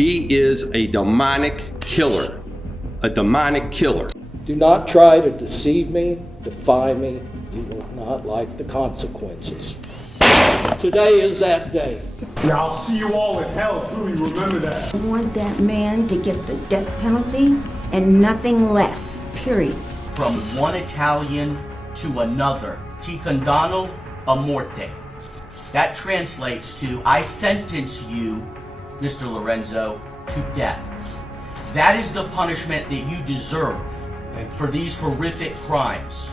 He is a demonic killer. A demonic killer. Do not try to deceive me, defy me. You will not like the consequences. Today is that day. Yeah, I'll see you all in hell, truly remember that. I want that man to get the death penalty and nothing less, period. From one Italian to another, ti condanno a morte. That translates to, I sentence you, Mr. Lorenzo, to death. That is the punishment that you deserve for these horrific crimes.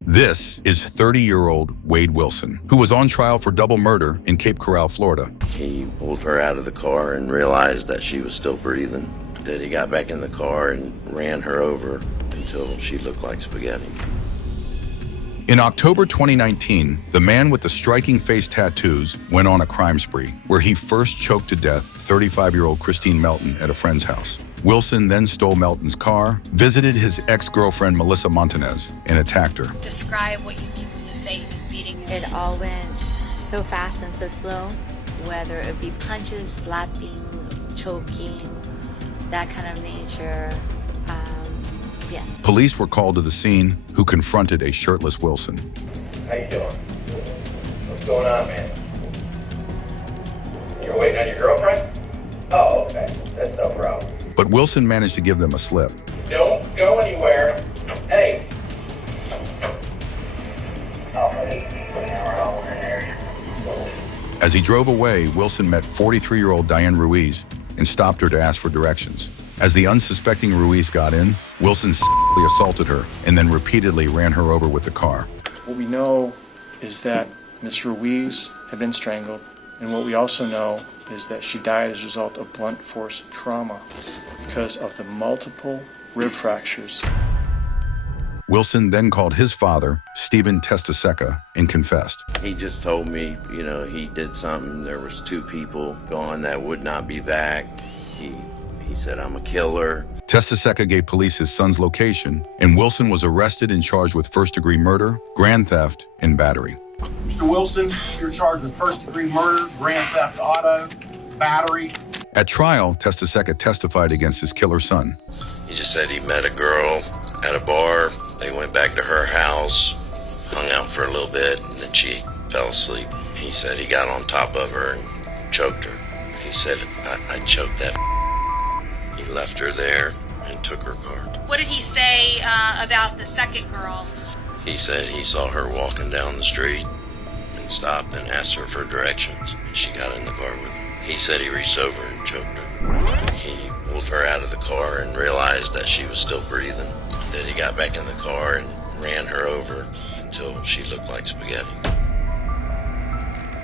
This is 30-year-old Wade Wilson, who was on trial for double murder in Cape Coral, Florida. He pulled her out of the car and realized that she was still breathing. Then he got back in the car and ran her over until she looked like spaghetti. In October 2019, the man with the striking face tattoos went on a crime spree where he first choked to death 35-year-old Christine Melton at a friend's house. Wilson then stole Melton's car, visited his ex-girlfriend Melissa Montanez, and attacked her. Describe what you mean when you say he was beating you. It all went so fast and so slow, whether it be punches, slapping, choking, that kind of nature. Yes. Police were called to the scene, who confronted a shirtless Wilson. How you doing? What's going on, man? You're waiting on your girlfriend? Oh, okay. That's no problem. But Wilson managed to give them a slip. Don't go anywhere. Hey. Oh, buddy. As he drove away, Wilson met 43-year-old Diane Ruiz and stopped her to ask for directions. As the unsuspecting Ruiz got in, Wilson sexually assaulted her and then repeatedly ran her over with the car. What we know is that Miss Ruiz had been strangled, and what we also know is that she died as a result of blunt force trauma because of the multiple rib fractures. Wilson then called his father, Stephen Testa, and confessed. He just told me, he did something. There was 2 people gone that would not be back. He said, I'm a killer. Testa gave police his son's location, and Wilson was arrested and charged with first-degree murder, grand theft, and battery. Mr. Wilson, you're charged with first-degree murder, grand theft auto, battery. At trial, Testa testified against his killer son. He just said he met a girl at a bar. They went back to her house, hung out for a little bit, and then she fell asleep. He said he got on top of her and choked her. He said, I choked that. He left her there and took her car. What did he say about the second girl? He said he saw her walking down the street and stopped and asked her for directions. She got in the car with him. He said he reached over and choked her. He pulled her out of the car and realized that she was still breathing. Then he got back in the car and ran her over until she looked like spaghetti.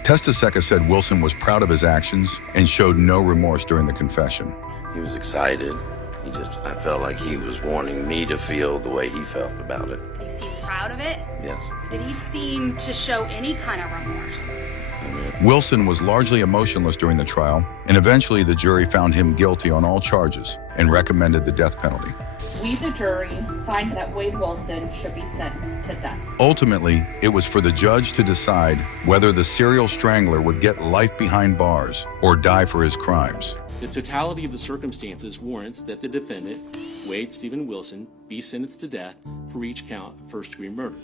Testa said Wilson was proud of his actions and showed no remorse during the confession. He was excited. I felt like he was wanting me to feel the way he felt about it. He seemed proud of it? Yes. Did he seem to show any kind of remorse? Wilson was largely emotionless during the trial, and eventually the jury found him guilty on all charges and recommended the death penalty. We, the jury, find that Wade Wilson should be sentenced to death. Ultimately, it was for the judge to decide whether the serial strangler would get life behind bars or die for his crimes. The totality of the circumstances warrants that the defendant, Wade Stephen Wilson, be sentenced to death for each count of first-degree murder.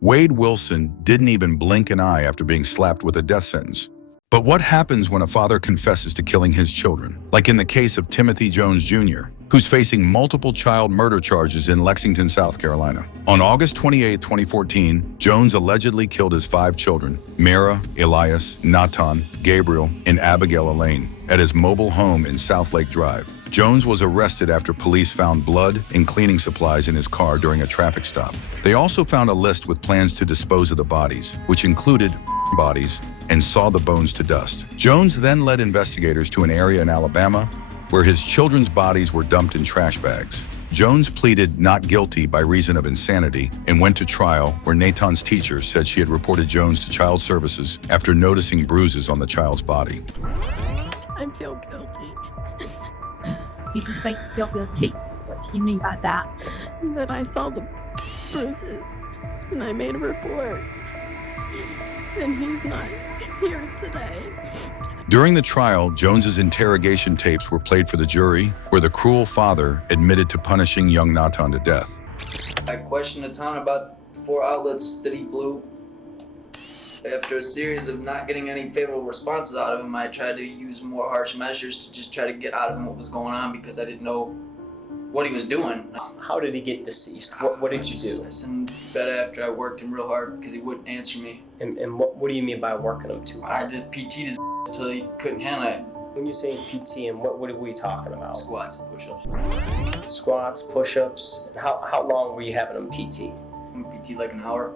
Wade Wilson didn't even blink an eye after being slapped with a death sentence. But what happens when a father confesses to killing his children? Like in the case of Timothy Jones Jr., who's facing multiple child murder charges in Lexington, South Carolina. On August 28, 2014, Jones allegedly killed his 5 children, Mara, Elias, Natan, Gabriel, and Abigail Elaine, at his mobile home in South Lake Drive. Jones was arrested after police found blood and cleaning supplies in his car during a traffic stop. They also found a list with plans to dispose of the bodies, which included bodies, and saw the bones to dust. Jones then led investigators to an area in Alabama where his children's bodies were dumped in trash bags. Jones pleaded not guilty by reason of insanity and went to trial where Natan's teacher said she had reported Jones to Child Services after noticing bruises on the child's body. I feel guilty. You just like feel guilty. What do you mean by that? That I saw the bruises and I made a report. And he's not here today. During the trial, Jones's interrogation tapes were played for the jury, where the cruel father admitted to punishing young Natan to death. I questioned Natan about 4 outlets that he blew. After a series of not getting any favorable responses out of him, I tried to use more harsh measures to just try to get out of him what was going on, because I didn't know what he was doing. How did he get deceased? What did you do? I sent him to bed after I worked him real hard because he wouldn't answer me. And what do you mean by working him too hard? I just PT'd his until he couldn't handle it. When you say PT, and what are we talking about? Squats and push-ups. Squats, push-ups. And how long were you having him PT? PT like an hour.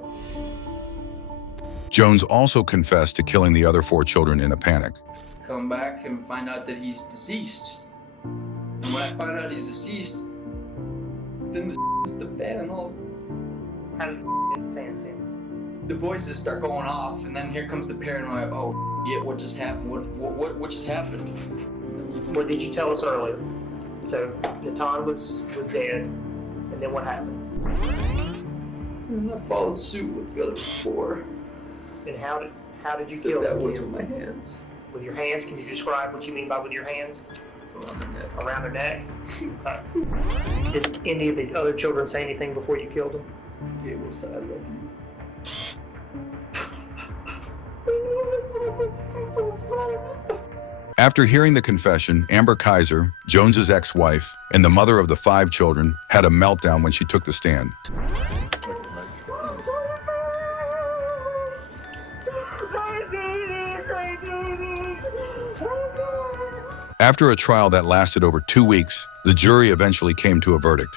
Jones also confessed to killing the other 4 children in a panic. Come back and find out that he's deceased. And when I find out he's deceased, then the fan and all. How does the fan to? The voices start going off, and then here comes the paranoia. Oh shit! What just happened? What just happened? What did you tell us earlier? So Natan was dead, and then what happened? And I followed suit with the other 4. And how did you So kill that them? was with my hands. With your hands? Can you describe what you mean by with your hands? Around their neck. Did any of the other children say anything before you killed them? Yeah, we'll say I love you. After hearing the confession, Amber Kaiser, Jones's ex-wife, and the mother of the 5 children, had a meltdown when she took the stand. After a trial that lasted over 2 weeks, the jury eventually came to a verdict.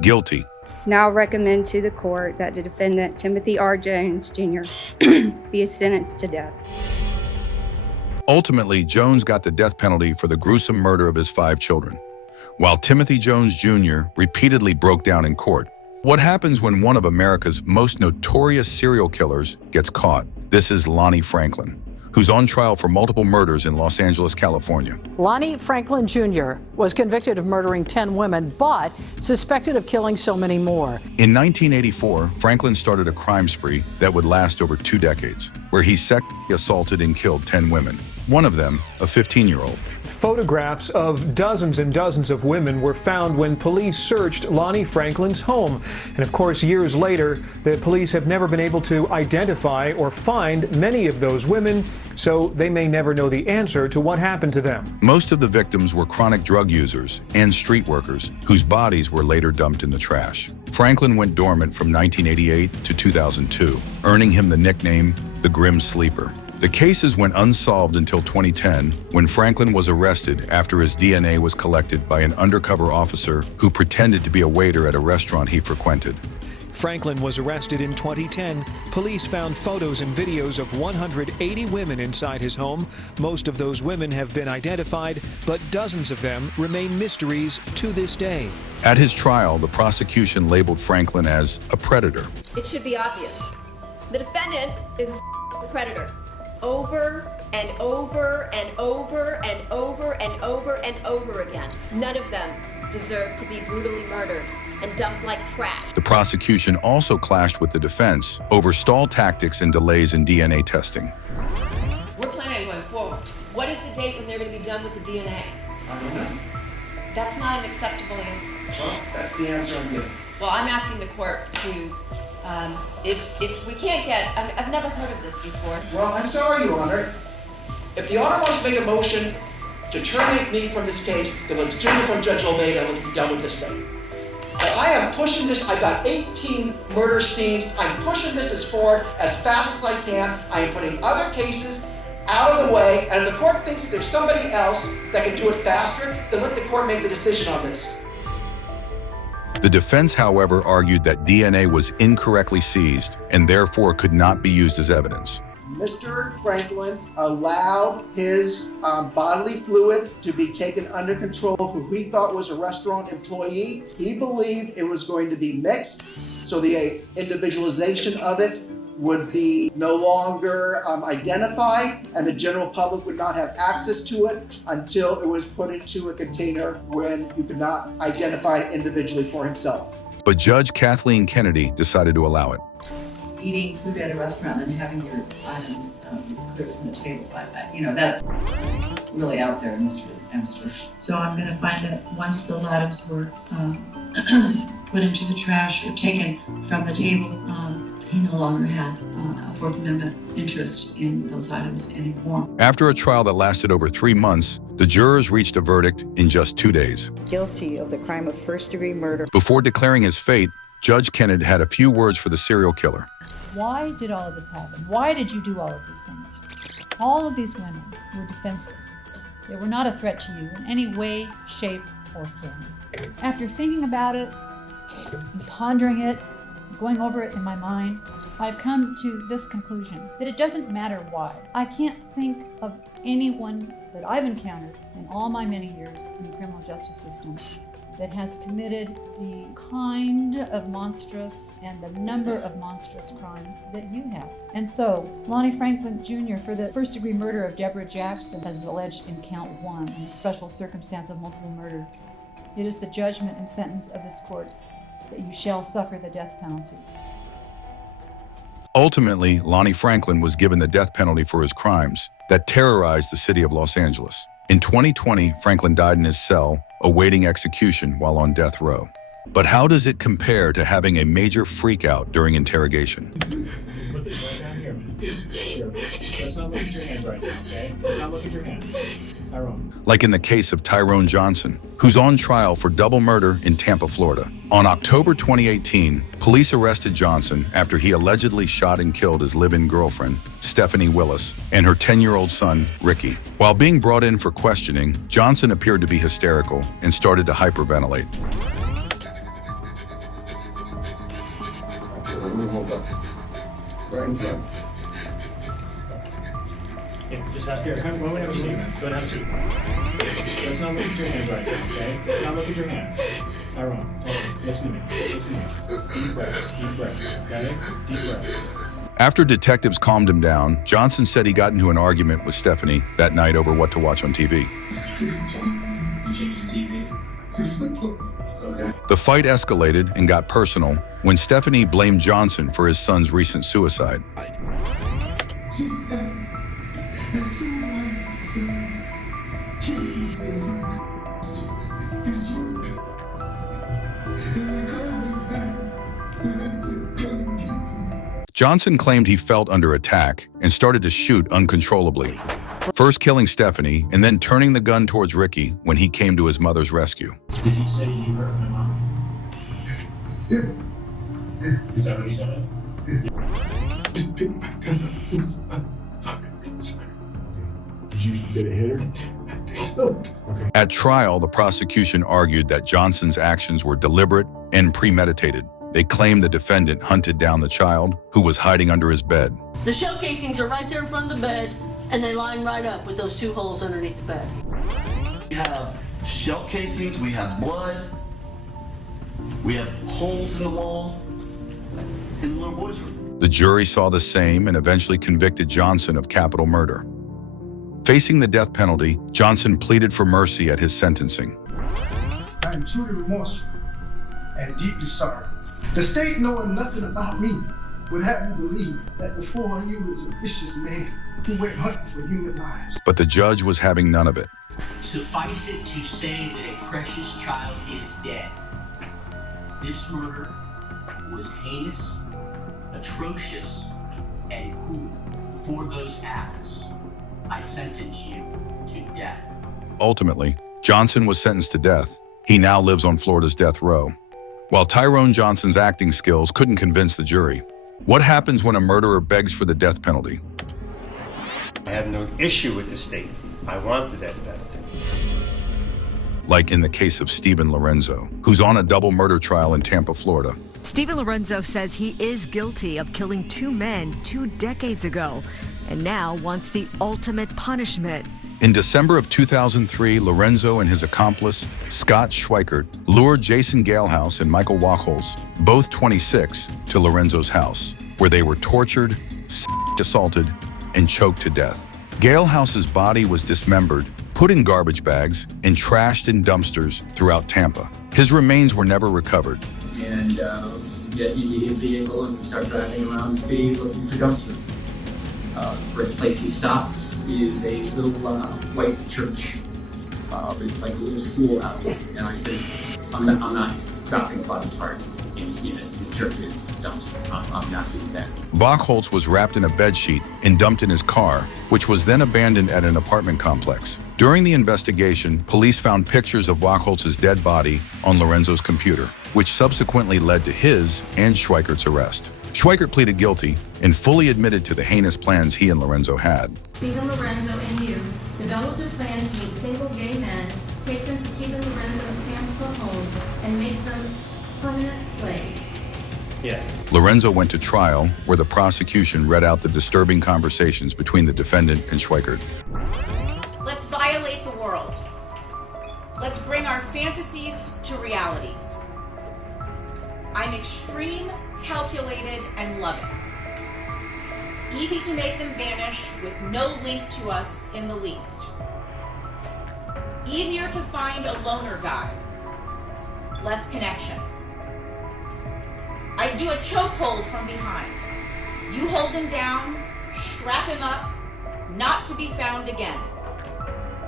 Guilty. Now recommend to the court that the defendant, Timothy R. Jones, Jr., be sentenced to death. Ultimately, Jones got the death penalty for the gruesome murder of his 5 children, while Timothy Jones Jr. repeatedly broke down in court. What happens when one of America's most notorious serial killers gets caught? This is Lonnie Franklin, who's on trial for multiple murders in Los Angeles, California. Lonnie Franklin Jr. was convicted of murdering 10 women, but suspected of killing so many more. In 1984, Franklin started a crime spree that would last over 2 decades, where he sexually assaulted and killed 10 women. One of them, a 15-year-old. Photographs of dozens and dozens of women were found when police searched Lonnie Franklin's home. And of course, years later, the police have never been able to identify or find many of those women, so they may never know the answer to what happened to them. Most of the victims were chronic drug users and street workers whose bodies were later dumped in the trash. Franklin went dormant from 1988 to 2002, earning him the nickname the Grim Sleeper. The cases went unsolved until 2010, when Franklin was arrested after his DNA was collected by an undercover officer who pretended to be a waiter at a restaurant he frequented. Franklin was arrested in 2010. Police found photos and videos of 180 women inside his home. Most of those women have been identified, but dozens of them remain mysteries to this day. At his trial, the prosecution labeled Franklin as a predator. It should be obvious. The defendant is a predator. Over and over and over and over and over and over again. None of them deserve to be brutally murdered and dumped like trash. The prosecution also clashed with the defense over stall tactics and delays in DNA testing. We're planning going forward. What is the date when they're going to be done with the DNA? I don't know. That's not an acceptable answer. Well, that's the answer I'm giving. Well, I'm asking the court to, if we can't get, I've never heard of this before. Well, I'm sorry, Your Honor. If the Honor wants to make a motion to terminate me from this case, then let's do it from Judge Olveda and let's be done with this thing. But I am pushing this. I've got 18 murder scenes. I'm pushing this as forward as fast as I can. I am putting other cases out of the way, and if the court thinks there's somebody else that can do it faster, then let the court make the decision on this. The defense, however, argued that DNA was incorrectly seized and therefore could not be used as evidence. Mr. Franklin allowed his bodily fluid to be taken under control of who he thought was a restaurant employee. He believed it was going to be mixed, so the individualization of it would be no longer identified, and the general public would not have access to it until it was put into a container when you could not identify it individually for himself. But Judge Kathleen Kennedy decided to allow it. eating food at a restaurant and having your items cleared from the table. That's really out there, Mr. Amster. So I'm going to find that once those items were put into the trash or taken from the table, he no longer had a Fourth Amendment interest in those items anymore. After a trial that lasted over 3 months, the jurors reached a verdict in just 2 days. Guilty of the crime of first-degree murder. Before declaring his fate, Judge Kennedy had a few words for the serial killer. Why did all of this happen? Why did you do all of these things? All of these women were defenseless. They were not a threat to you in any way, shape, or form. After thinking about it, and pondering it, going over it in my mind, I've come to this conclusion, that it doesn't matter why. I can't think of anyone that I've encountered in all my many years in the criminal justice system that has committed the kind of monstrous and the number of monstrous crimes that you have. And so, Lonnie Franklin Jr., for the first-degree murder of Deborah Jackson, as alleged in count 1 in the special circumstance of multiple murder, it is the judgment and sentence of this court that you shall suffer the death penalty. Ultimately, Lonnie Franklin was given the death penalty for his crimes that terrorized the city of Los Angeles. In 2020, Franklin died in his cell, awaiting execution while on death row. But how does it compare to having a major freakout during interrogation? Put this right down here, man. Here. Let's not look at your hand right now, okay? Let's not look at your hand. Tyrone. Like in the case of Tyrone Johnson, who's on trial for double murder in Tampa, Florida. On October 2018, police arrested Johnson after he allegedly shot and killed his live-in girlfriend, Stephanie Willis, and her 10-year-old son, Ricky. While being brought in for questioning, Johnson appeared to be hysterical and started to hyperventilate. Right in front. Yeah, just have here. Go and have a seat, man. Go and have a seat. Let's not look at your hand right now, okay? Let's not look at your hand. Tyrone, listen to me. Listen to me. Deep breaths, okay? Deep breaths. After detectives calmed him down, Johnson said he got into an argument with Stephanie that night over what to watch on TV. You changed the TV? The fight escalated and got personal when Stephanie blamed Johnson for his son's recent suicide. Johnson claimed he felt under attack and started to shoot uncontrollably, first killing Stephanie and then turning the gun towards Ricky when he came to his mother's rescue. Did you say you hurt my mom? Is that what you said? Did it hit her? I think so. Okay. At trial, the prosecution argued that Johnson's actions were deliberate and premeditated. They claimed the defendant hunted down the child who was hiding under his bed. The shell casings are right there in front of the bed, and they line right up with those 2 holes underneath the bed. We have shell casings, we have blood, we have holes in the wall in the little boy's room. The jury saw the same and eventually convicted Johnson of capital murder. Facing the death penalty, Johnson pleaded for mercy at his sentencing. I am truly remorseful and deeply sorry. The state, knowing nothing about me, would have you believe that before you was a vicious man who went hunting for human lives. But the judge was having none of it. Suffice it to say that a precious child is dead. This murder was heinous, atrocious, and cruel. For those acts, I sentence you to death. Ultimately, Johnson was sentenced to death. He now lives on Florida's death row. While Tyrone Johnson's acting skills couldn't convince the jury, what happens when a murderer begs for the death penalty? I have no issue with the state. I want the death penalty. Like in the case of Stephen Lorenzo, who's on a double murder trial in Tampa, Florida. Stephen Lorenzo says he is guilty of killing 2 men 2 decades ago and now wants the ultimate punishment. In December of 2003, Lorenzo and his accomplice, Scott Schweikert, lured Jason Galehouse and Michael Wachholz, both 26, to Lorenzo's house, where they were tortured, assaulted, and choked to death. Galehouse's body was dismembered, put in garbage bags, and trashed in dumpsters throughout Tampa. His remains were never recovered. And get into his vehicle and start driving around the city looking for dumpsters. The first place he stops is a little white church, like a little schoolhouse. And I said, I'm not dropping a body part in the church's dumpster. I'm not doing that. Wachholz was wrapped in a bedsheet and dumped in his car, which was then abandoned at an apartment complex. During the investigation, police found pictures of Wachholz's dead body on Lorenzo's computer, which subsequently led to his and Schweikert's arrest. Schweikert pleaded guilty and fully admitted to the heinous plans he and Lorenzo had. Stephen Lorenzo and you developed a plan to meet single gay men, take them to Stephen Lorenzo's Tampa home, and make them permanent slaves. Yes. Lorenzo went to trial, where the prosecution read out the disturbing conversations between the defendant and Schweikert. Let's violate the world. Let's bring our fantasies to realities. I'm extreme, calculated, and loving. Easy to make them vanish with no link to us in the least. Easier to find a loner guy. Less connection. I do a chokehold from behind. You hold him down, strap him up, not to be found again.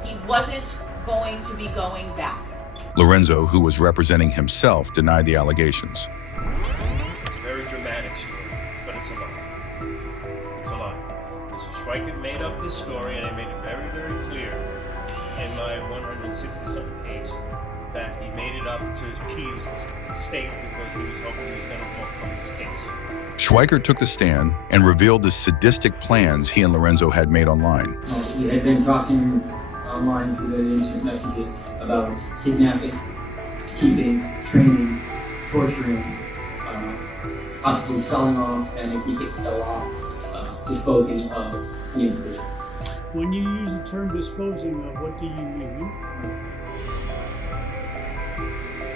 He wasn't going to be going back. Lorenzo, who was representing himself, denied the allegations. It's a very dramatic story, but it's a lie. It's a lie. Mr. Schweikert made up this story, and I made it very, very clear in my 160-something page that he made it up to appease the state because he was hoping he was going to walk from this case. Schweikert took the stand and revealed the sadistic plans he and Lorenzo had made online. We had been talking online through the instant messages about kidnapping, keeping, training, torturing, possibly selling off, and if we could sell off, disposing of the individual. When you use the term disposing of, what do you mean?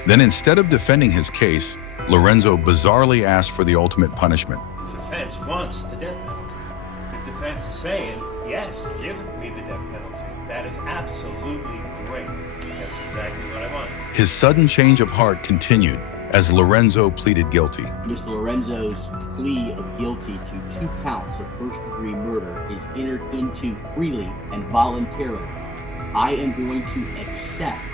Then instead of defending his case, Lorenzo bizarrely asked for the ultimate punishment. The defense wants the death penalty. The defense is saying, yes, give me the death penalty. That is absolutely great. That's exactly what I want. His sudden change of heart continued as Lorenzo pleaded guilty. Mr. Lorenzo's plea of guilty to 2 counts of first-degree murder is entered into freely and voluntarily. I am going to accept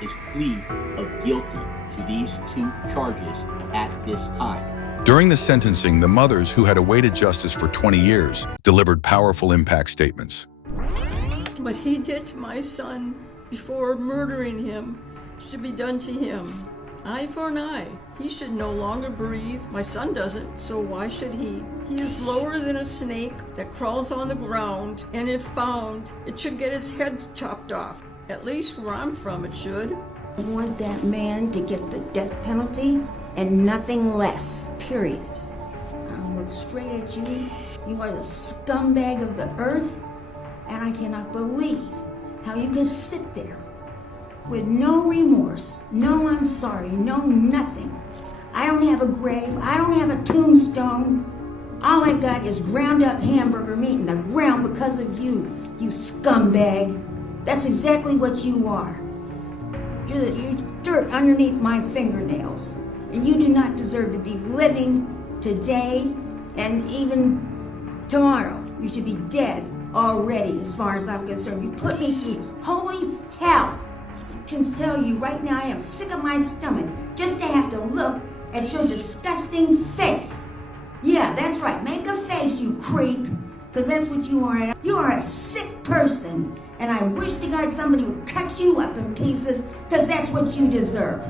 his plea of guilty to these 2 charges at this time. During the sentencing, the mothers who had awaited justice for 20 years delivered powerful impact statements. What he did to my son before murdering him should be done to him. Eye for an eye. He should no longer breathe. My son doesn't, so why should he? He is lower than a snake that crawls on the ground, and if found, it should get its head chopped off. At least where I'm from, it should. I want that man to get the death penalty and nothing less, period. I'll look straight at you. You are the scumbag of the earth, and I cannot believe how you can sit there with no remorse, no I'm sorry, no nothing. I don't have a grave, I don't have a tombstone. All I've got is ground up hamburger meat in the ground because of you, you scumbag. That's exactly what you are. You're dirt underneath my fingernails. And you do not deserve to be living today and even tomorrow. You should be dead already as far as I'm concerned. You put me through holy hell. I can tell you right now I am sick of my stomach just to have to look at your disgusting face. Yeah, that's right. Make a face, you creep. Because that's what you are. You are a sick person. And I wish to God somebody would cut you up in pieces, because that's what you deserve.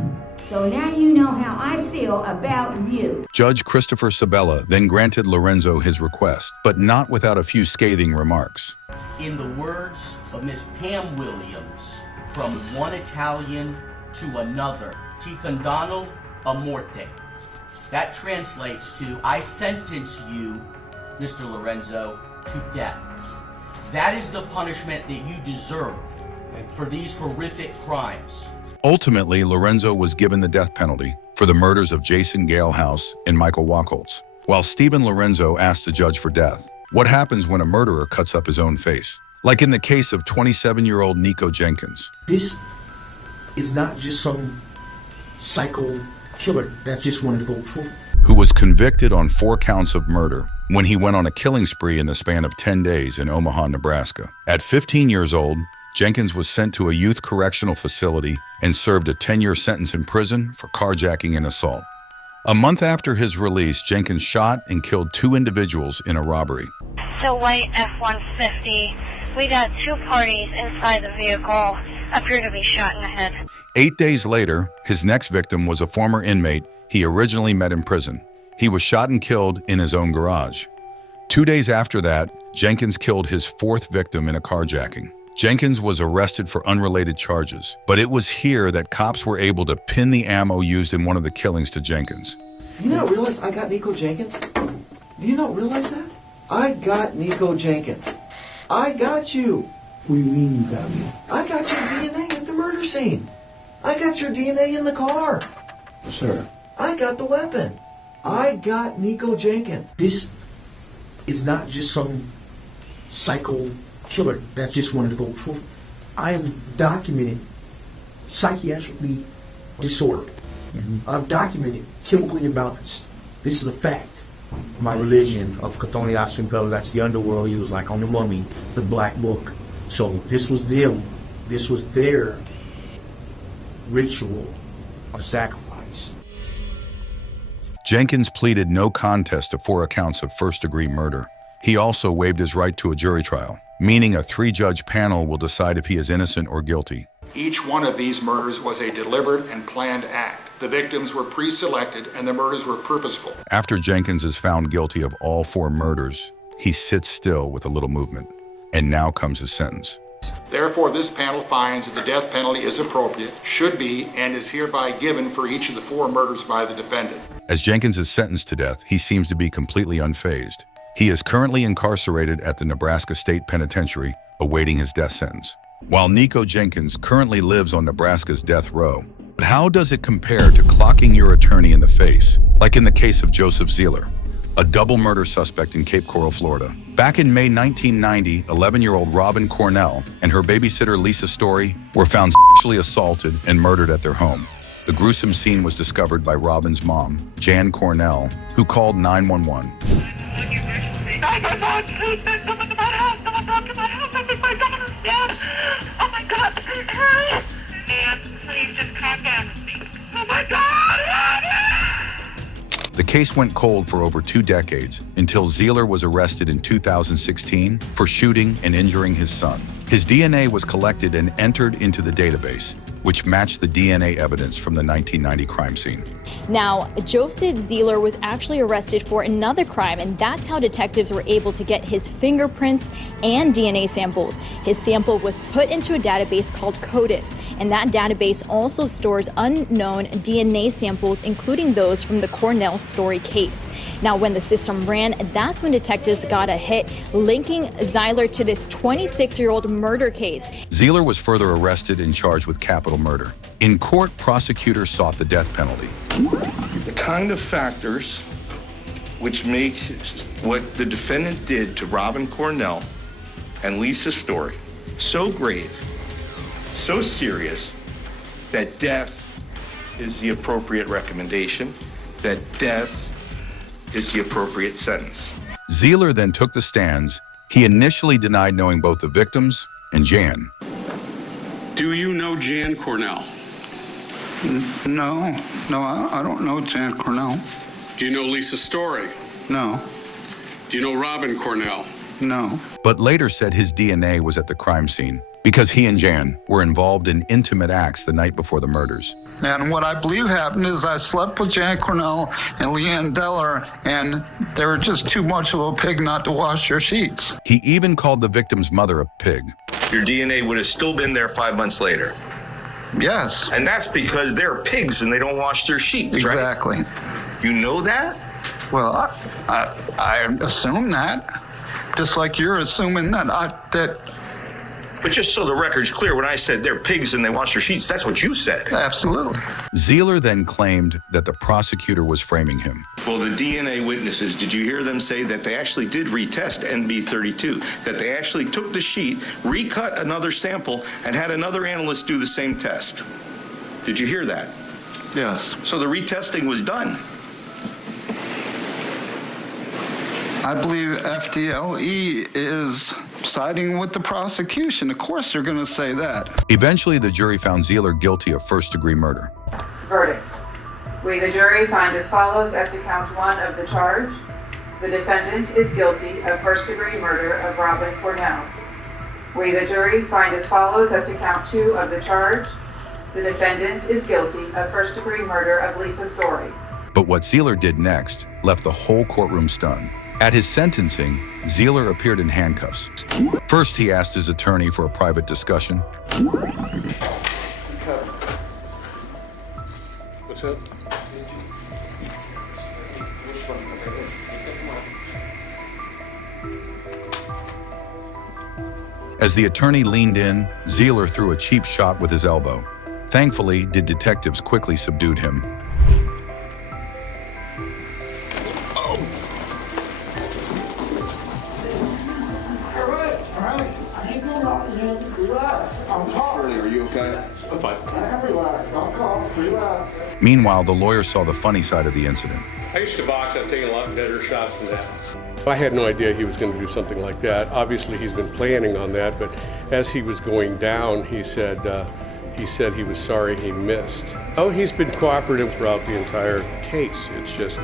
So now you know how I feel about you. Judge Christopher Sabella then granted Lorenzo his request, but not without a few scathing remarks. In the words of Miss Pam Williams, from one Italian to another, ti condanno a morte. That translates to, I sentence you, Mr. Lorenzo, to death. That is the punishment that you deserve for these horrific crimes. Ultimately, Lorenzo was given the death penalty for the murders of Jason Gale House and Michael Wachholz, while Stephen Lorenzo asked the judge for death. What happens when a murderer cuts up his own face? Like in the case of 27-year-old Nico Jenkins. This is not just some psycho killer that just wanted to go through. Who was convicted on 4 counts of murder when he went on a killing spree in the span of 10 days in Omaha, Nebraska. At 15 years old, Jenkins was sent to a youth correctional facility and served a 10-year sentence in prison for carjacking and assault. A month after his release, Jenkins shot and killed 2 individuals in a robbery. So white F-150, we got 2 parties inside the vehicle, appear to be shot in the head. 8 days later, his next victim was a former inmate he originally met in prison. He was shot and killed in his own garage. 2 days after that, Jenkins killed his 4th victim in a carjacking. Jenkins was arrested for unrelated charges, but it was here that cops were able to pin the ammo used in one of the killings to Jenkins. You not realize I got Nico Jenkins? Do you not realize that? I got Nico Jenkins. I got you. What do you mean you got me? I got your DNA at the murder scene. I got your DNA in the car. Sir. I got the weapon. I got Nico Jenkins. This is not just some psycho killer that just wanted to go through. I am documented psychiatrically disordered. I've documented chemically imbalanced. This is a fact. My religion of Courtroom, that's the underworld, he was like on the Mummy, the Black Book. So this was their ritual of sacrifice. Jenkins pleaded no contest to 4 accounts of first-degree murder. He also waived his right to a jury trial, meaning a 3-judge panel will decide if he is innocent or guilty. Each one of these murders was a deliberate and planned act. The victims were pre-selected and the murders were purposeful. After Jenkins is found guilty of all 4 murders, he sits still with a little movement. And now comes his sentence. Therefore, this panel finds that the death penalty is appropriate, should be, and is hereby given for each of the 4 murders by the defendant. As Jenkins is sentenced to death, he seems to be completely unfazed. He is currently incarcerated at the Nebraska State Penitentiary, awaiting his death sentence. While Nico Jenkins currently lives on Nebraska's death row. But how does it compare to clocking your attorney in the face, like in the case of Joseph Zeer, a double murder suspect in Cape Coral, Florida? Back in May 1990, 11-year-old Robin Cornell and her babysitter Lisa Story were found sexually assaulted and murdered at their home. The gruesome scene was discovered by Robin's mom, Jan Cornell, who called 911. 911, please send someone to my house. Someone talk to my house. I think my daughter's dead. Oh my God, please. And please just contact me. Oh my God. The case went cold for over 2 decades until Zeer was arrested in 2016 for shooting and injuring his son. His DNA was collected and entered into the database, which matched the DNA evidence from the 1990 crime scene. Now, Joseph Zeer was actually arrested for another crime, and that's how detectives were able to get his fingerprints and DNA samples. His sample was put into a database called CODIS, and that database also stores unknown DNA samples, including those from the Cornell Story case. Now, when the system ran, that's when detectives got a hit linking Zeer to this 26-year-old murder case. Zeer was further arrested and charged with capital murder. In court, prosecutors sought the death penalty. The kind of factors which makes what the defendant did to Robin Cornell and Lisa Story so grave, so serious, that death is the appropriate recommendation, that death is the appropriate sentence. Zeer then took the stands. He initially denied knowing both the victims and Jan. Do you know Jan Cornell? No, I don't know Jan Cornell. Do you know Lisa Story? No. Do you know Robin Cornell? No. But later said his DNA was at the crime scene because he and Jan were involved in intimate acts the night before the murders. And what I believe happened is I slept with Jan Cornell and Leanne Deller, and they were just too much of a pig not to wash their sheets. He even called the victim's mother a pig. Your DNA would have still been there 5 months later. Yes. And that's because they're pigs and they don't wash their sheets, exactly. Right? You know that? Well, I assume that. Just like you're assuming that. But just so the record's clear, when I said they're pigs and they wash their sheets, that's what you said. Absolutely. Zeer then claimed that the prosecutor was framing him. Well, the DNA witnesses, did you hear them say that they actually did retest NB32, that they actually took the sheet, recut another sample, and had another analyst do the same test? Did you hear that? Yes. So the retesting was done. I believe FDLE is siding with the prosecution. Of course they're going to say that. Eventually, the jury found Zeer guilty of first-degree murder. Verdict. We, the jury, find as follows as to count 1 of the charge. The defendant is guilty of first-degree murder of Robin Cornell. We, the jury, find as follows as to count 2 of the charge. The defendant is guilty of first-degree murder of Lisa Story. But what Zeer did next left the whole courtroom stunned. At his sentencing, Zeer appeared in handcuffs. First, he asked his attorney for a private discussion. What's up? As the attorney leaned in, Zeer threw a cheap shot with his elbow. Thankfully, the detectives quickly subdued him. Shirley, are you okay? I'm fine. Meanwhile, the lawyer saw the funny side of the incident. I used to box. I've taken a lot better shots than that. I had no idea he was going to do something like that. Obviously, he's been planning on that, but as he was going down, he said he was sorry he missed. Oh, he's been cooperative throughout the entire case. It's just,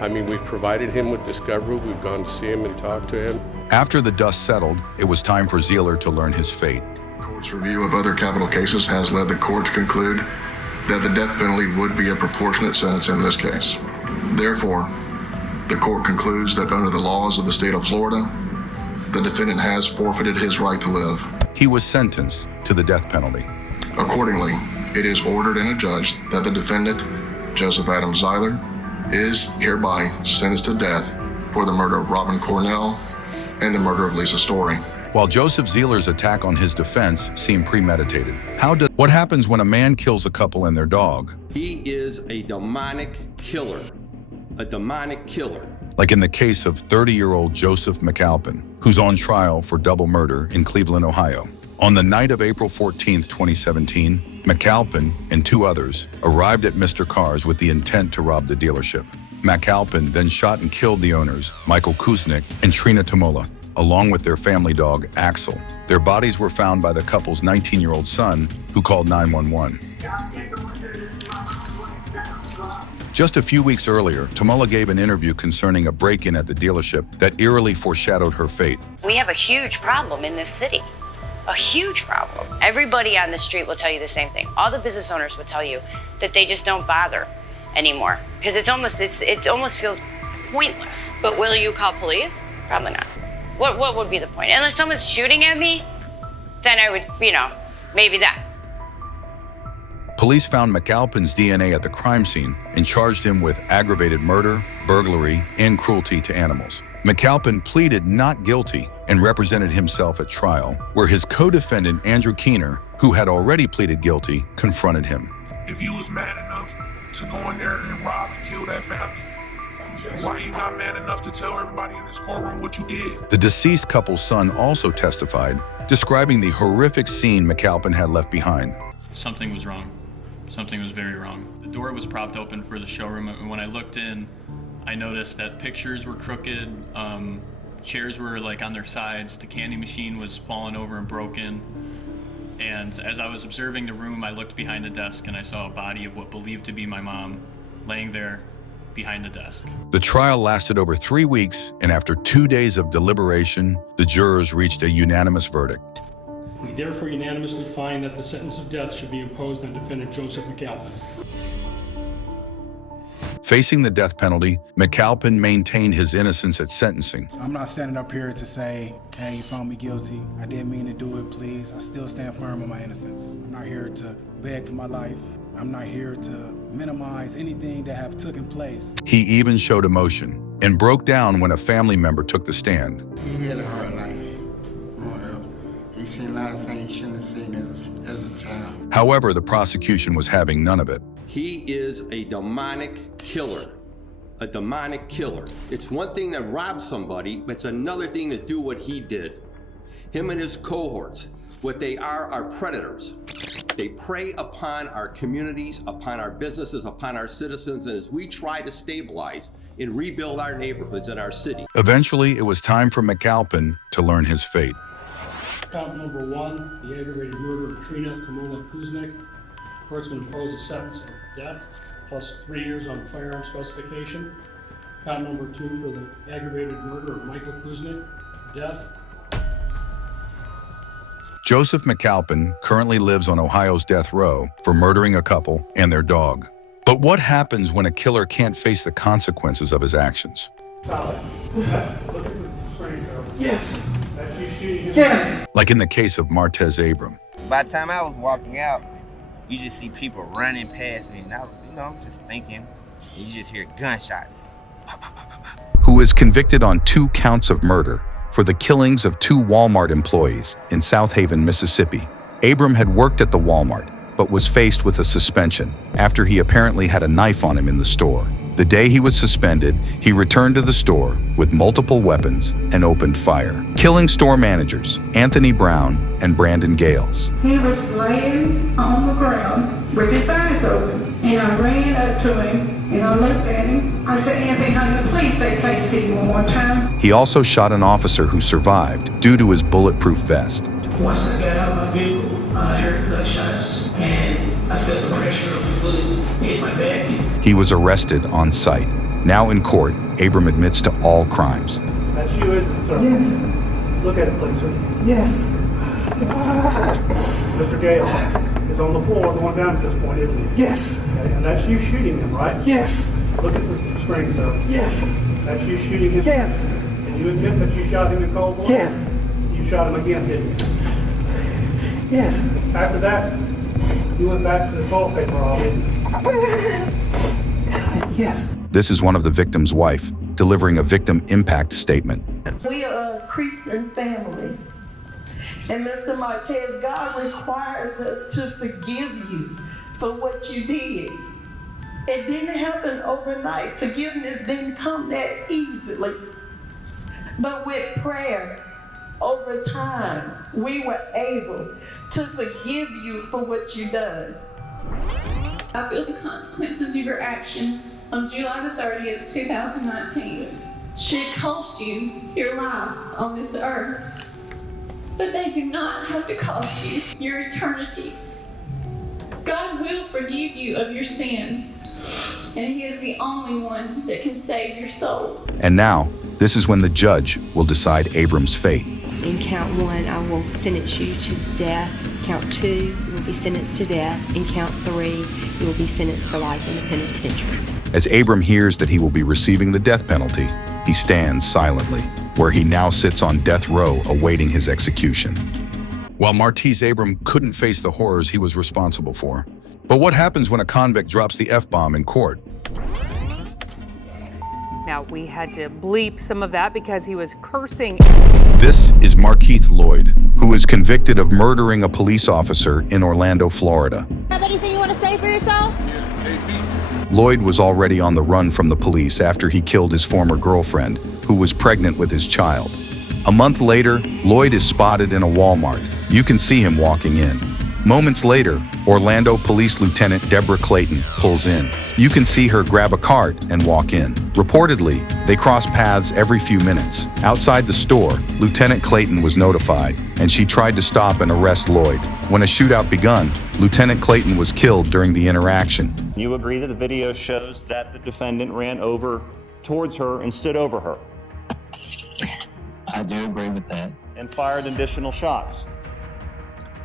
I mean, we've provided him with discovery. We've gone to see him and talked to him. After the dust settled, it was time for Zeer to learn his fate. The court's review of other capital cases has led the court to conclude that the death penalty would be a proportionate sentence in this case. Therefore, the court concludes that under the laws of the state of Florida, the defendant has forfeited his right to live. He was sentenced to the death penalty. Accordingly, it is ordered and adjudged that the defendant, Joseph Adam Zeer, is hereby sentenced to death for the murder of Robin Cornell and the murder of Lisa Story. While Joseph Zeer's attack on his defense seemed premeditated, what happens when a man kills a couple and their dog? He is a demonic killer. A demonic killer. Like in the case of 30-year-old Joseph McAlpin, who's on trial for double murder in Cleveland, Ohio. On the night of April 14, 2017, McAlpin and 2 others arrived at Mr. Carr's with the intent to rob the dealership. McAlpin then shot and killed the owners, Michael Kuznick and Trina Tomola, along with their family dog, Axel. Their bodies were found by the couple's 19-year-old son, who called 911. Just a few weeks earlier, Tomola gave an interview concerning a break-in at the dealership that eerily foreshadowed her fate. We have a huge problem in this city. A huge problem. Everybody on the street will tell you the same thing. All the business owners will tell you that they just don't bother anymore because it almost feels pointless. But will you call police? Probably not. What would be the point? Unless someone's shooting at me, then I would, maybe that. Police found McAlpin's DNA at the crime scene and charged him with aggravated murder, burglary, and cruelty to animals. McAlpin pleaded not guilty and represented himself at trial, where his co-defendant, Andrew Keener, who had already pleaded guilty, confronted him. If you was mad enough to go in there and rob and kill that family, why are you not mad enough to tell everybody in this courtroom what you did? The deceased couple's son also testified, describing the horrific scene McAlpin had left behind. Something was wrong. Something was very wrong. The door was propped open for the showroom, and when I looked in, I noticed that pictures were crooked, chairs were on their sides, the candy machine was fallen over and broken. And as I was observing the room, I looked behind the desk and I saw a body of what believed to be my mom laying there behind the desk. The trial lasted over 3 weeks, and after 2 days of deliberation, the jurors reached a unanimous verdict. We therefore unanimously find that the sentence of death should be imposed on defendant Joseph McAlpin. Facing the death penalty, McAlpin maintained his innocence at sentencing. I'm not standing up here to say, hey, you found me guilty. I didn't mean to do it, please. I still stand firm on my innocence. I'm not here to beg for my life. I'm not here to minimize anything that have taken place. He even showed emotion and broke down when a family member took the stand. He had a hard life growing up. He seen a lot of things he shouldn't have seen as a child. However, the prosecution was having none of it. He is a demonic killer. A demonic killer. It's one thing to rob somebody, but it's another thing to do what he did. Him and his cohorts. What they are predators. They prey upon our communities, upon our businesses, upon our citizens, and as we try to stabilize and rebuild our neighborhoods and our city. Eventually, it was time for McAlpin to learn his fate. Count number 1, the aggravated murder of Trina Kamula Kuznick. Court's going to impose a sentence of death plus 3 years on the firearm specification. Count number 2 for the aggravated murder of Michael Kuznick, death. Joseph McAlpin currently lives on Ohio's death row for murdering a couple and their dog. But what happens when a killer can't face the consequences of his actions? Yes. Yes. Like in the case of Martez Abram. By the time I was walking out, you just see people running past me, and I was, I'm just thinking, and you just hear gunshots. Who is convicted on 2 counts of murder for the killings of 2 Walmart employees in South Haven, Mississippi. Abram had worked at the Walmart, but was faced with a suspension after he apparently had a knife on him in the store. The day he was suspended, he returned to the store with multiple weapons and opened fire, killing store managers Anthony Brown and Brandon Gales. He was laying on the ground with his eyes open, and I ran up to him and I looked at him. I said, "Anthony, honey, please say KC one more time." He also shot an officer who survived due to his bulletproof vest. Once I got out of my vehicle, I heard gunshots and I felt the pressure of the bullet hit my back. He was arrested on site. Now in court, Abram admits to all crimes. That's you, isn't it, sir? Yes. Look at it, please, sir. Yes. Mr. Gale is on the floor going down at this point, isn't he? Yes. Okay, and that's you shooting him, right? Yes. Look at the screen, sir. Yes. That's you shooting him? Yes. Can you admit that you shot him in cold blood? Yes. You shot him again, didn't you? Yes. After that, you went back to the toilet paper roll, didn't you? Yes. This is one of the victim's wife, delivering a victim impact statement. We are a Christian family. And Mr. Martez, God requires us to forgive you for what you did. It didn't happen overnight. Forgiveness didn't come that easily. But with prayer, over time, we were able to forgive you for what you done. I feel the consequences of your actions on July the 30th, 2019 should cost you your life on this earth. But they do not have to cost you your eternity. God will forgive you of your sins, and He is the only one that can save your soul. And now, this is when the judge will decide Abram's fate. In count 1, I will sentence you to death. Count 2, you will be sentenced to death. In count 3, you will be sentenced to life in the penitentiary. As Abram hears that he will be receiving the death penalty, he stands silently, where he now sits on death row awaiting his execution. While Martez Abram couldn't face the horrors he was responsible for. But what happens when a convict drops the F-bomb in court? Now, we had to bleep some of that because he was cursing. This is Markeith Lloyd, who is convicted of murdering a police officer in Orlando, Florida. Have anything you want to say for yourself? Lloyd was already on the run from the police after he killed his former girlfriend, who was pregnant with his child. A month later, Lloyd is spotted in a Walmart. You can see him walking in. Moments later, Orlando Police Lieutenant Deborah Clayton pulls in. You can see her grab a cart and walk in. Reportedly, they cross paths every few minutes. Outside the store, Lieutenant Clayton was notified, and she tried to stop and arrest Lloyd. When a shootout begun, Lieutenant Clayton was killed during the interaction. You agree that the video shows that the defendant ran over towards her and stood over her? I do agree with that. And fired additional shots?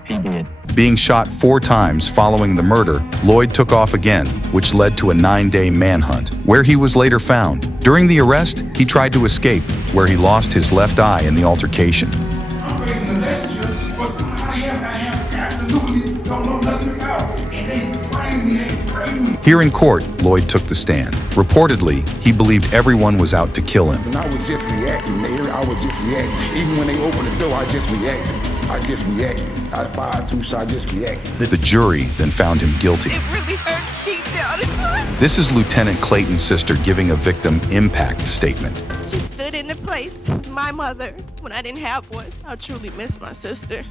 He did. Being shot 4 times following the murder, Lloyd took off again, which led to a 9-day manhunt, where he was later found. During the arrest, he tried to escape, where he lost his left eye in the altercation. I'm reading the lecture for somebody else I absolutely don't know nothing about. And they frame me. Here in court, Lloyd took the stand. Reportedly, he believed everyone was out to kill him. And I was just reacting, Mayor. I was just reacting. Even when they opened the door, I just reacted. I fired 2 shots, I just reacted. The jury then found him guilty. It really hurts deep down inside. This is Lieutenant Clayton's sister giving a victim impact statement. She stood in the place as my mother when I didn't have one. I truly miss my sister.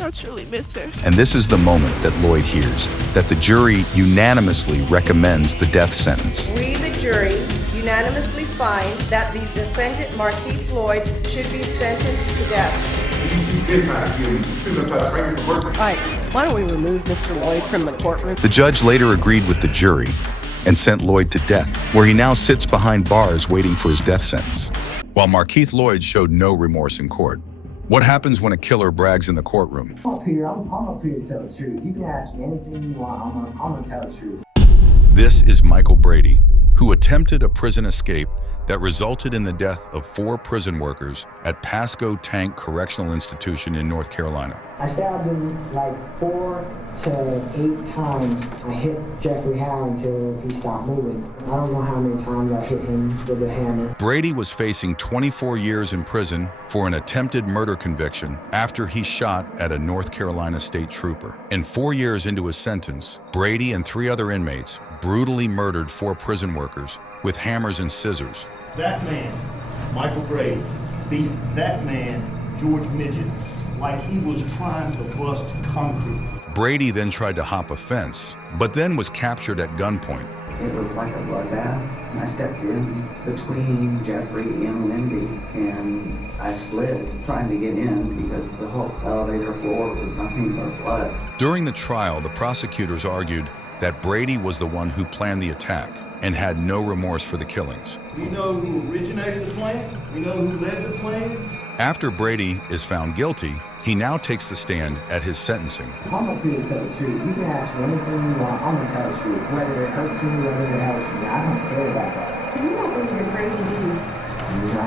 I truly miss her. And this is the moment that Lloyd hears that the jury unanimously recommends the death sentence. We, the jury, unanimously find that the defendant, Markeith Lloyd, should be sentenced to death. Right. Why don't we remove Mr. Lloyd from the courtroom? The judge later agreed with the jury and sent Lloyd to death, where he now sits behind bars waiting for his death sentence. While Markeith Lloyd showed no remorse in court. What happens when a killer brags in the courtroom? I'm up here to tell the truth. You can ask me anything you want, I'm gonna tell the truth. This is Michael Brady, who attempted a prison escape that resulted in the death of 4 prison workers at Pasco Tank Correctional Institution in North Carolina. I stabbed him like 4 to 8 times. I hit Jeffrey Howe until he stopped moving. I don't know how many times I hit him with a hammer. Brady was facing 24 years in prison for an attempted murder conviction after he shot at a North Carolina state trooper. And 4 years into his sentence, Brady and 3 other inmates brutally murdered 4 prison workers with hammers and scissors. That man, Michael Brady, beat that man, George Midget, like he was trying to bust concrete. Brady then tried to hop a fence, but then was captured at gunpoint. It was like a bloodbath, and I stepped in between Jeffrey and Lindy, and I slid trying to get in because the whole elevator floor was nothing but blood. During the trial, the prosecutors argued that Brady was the one who planned the attack and had no remorse for the killings. We know who originated the plan. We know who led the plan. After Brady is found guilty, he now takes the stand at his sentencing. I'm up here to tell the truth. You can ask me anything you want, I'm gonna tell the truth. Whether it hurts me, whether it helps me, I don't care about that. You don't believe you're crazy, do you? No,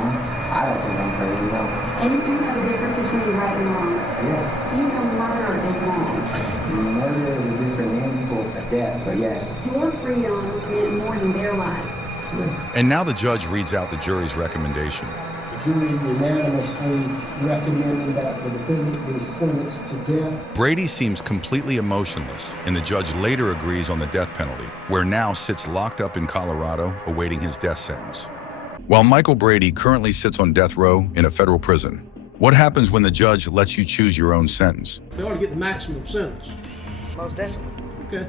I don't think I'm crazy, no. And you do know the difference between right and wrong? Yes. So you know murder is wrong. Murder is a different name for a death, but yes. Your freedom meant more than their lives. Yes. And now the judge reads out the jury's recommendation. The jury unanimously recommending that the defendant be sentenced to death. Brady seems completely emotionless, and the judge later agrees on the death penalty, where now sits locked up in Colorado awaiting his death sentence. While Michael Brady currently sits on death row in a federal prison, what happens when the judge lets you choose your own sentence? They ought to get the maximum sentence. Most definitely. Okay.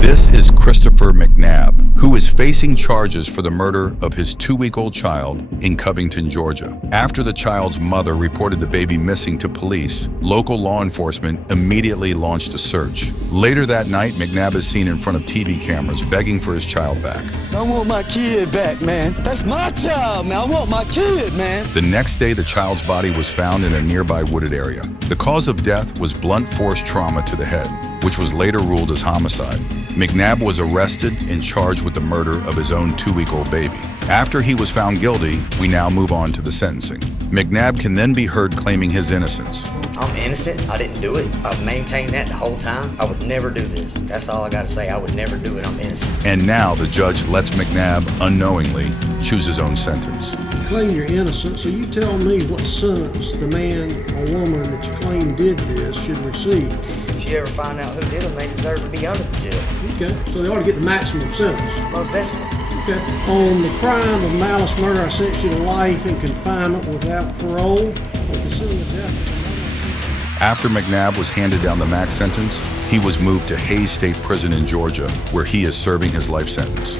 This is Christopher McNabb, who is facing charges for the murder of his 2-week-old child in Covington, Georgia. After the child's mother reported the baby missing to police, local law enforcement immediately launched a search. Later that night, McNabb is seen in front of TV cameras begging for his child back. I want my kid back, man. That's my child, man. I want my kid, man. The next day, the child's body was found in a nearby wooded area. The cause of death was blunt force trauma to the head, which was later ruled as homicide. McNabb was arrested and charged with the murder of his own 2-week-old baby. After he was found guilty, we now move on to the sentencing. McNabb can then be heard claiming his innocence. I'm innocent. I didn't do it. I've maintained that the whole time. I would never do this. That's all I got to say. I would never do it. I'm innocent. And now the judge lets McNabb unknowingly choose his own sentence. You claim you're innocent, so you tell me what sentence the man or woman that you claim did this should receive. If you ever find out who did them, they deserve to be under the jail. Okay, so they ought to get the maximum sentence. Most definitely. Okay. On the crime of malice murder, I sentence you to life in confinement without parole or to sentence to death. After McNabb was handed down the max sentence, he was moved to Hayes State Prison in Georgia, where he is serving his life sentence.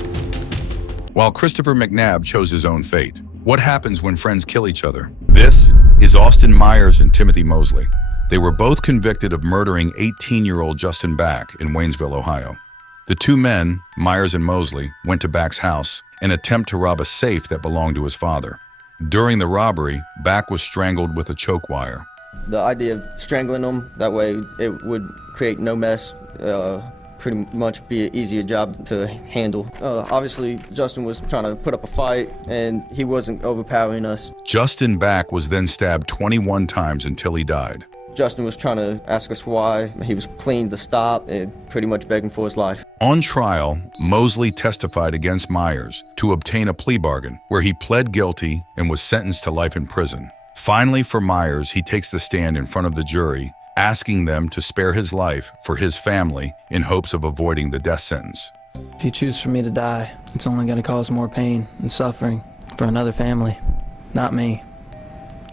While Christopher McNabb chose his own fate, what happens when friends kill each other? This is Austin Myers and Timothy Mosley. They were both convicted of murdering 18-year-old Justin Back in Waynesville, Ohio. The 2 men, Myers and Mosley, went to Back's house and attempt to rob a safe that belonged to his father. During the robbery, Back was strangled with a choke wire. The idea of strangling them, that way it would create no mess, pretty much be an easier job to handle. Obviously, Justin was trying to put up a fight, and he wasn't overpowering us. Justin Back was then stabbed 21 times until he died. Justin was trying to ask us why. He was pleading to stop and pretty much begging for his life. On trial, Mosley testified against Myers to obtain a plea bargain where he pled guilty and was sentenced to life in prison. Finally, for Myers, he takes the stand in front of the jury, asking them to spare his life for his family in hopes of avoiding the death sentence. If you choose for me to die, it's only going to cause more pain and suffering for another family, not me.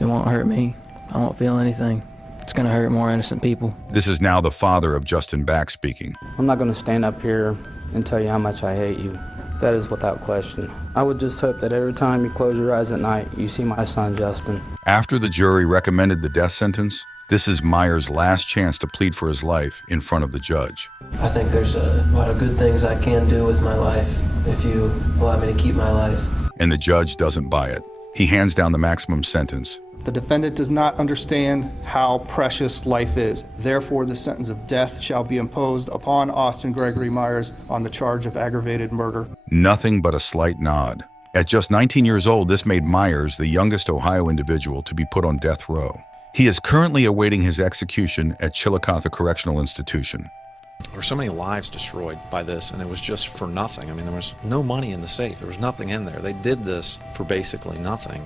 It won't hurt me. I won't feel anything. It's gonna hurt more innocent people. This is now the father of Justin Back speaking. I'm not going to stand up here and tell you how much I hate you. That is without question. I would just hope that every time you close your eyes at night, you see my son, Justin. After the jury recommended the death sentence, this is Myers' last chance to plead for his life in front of the judge. I think there's a lot of good things I can do with my life if you allow me to keep my life. And the judge doesn't buy it. He hands down the maximum sentence. The defendant does not understand how precious life is. Therefore, the sentence of death shall be imposed upon Austin Gregory Myers on the charge of aggravated murder. Nothing but a slight nod. At just 19 years old, this made Myers the youngest Ohio individual to be put on death row. He is currently awaiting his execution at Chillicothe Correctional Institution. There were so many lives destroyed by this, and it was just for nothing. I mean, there was no money in the safe. There was nothing in there. They did this for basically nothing.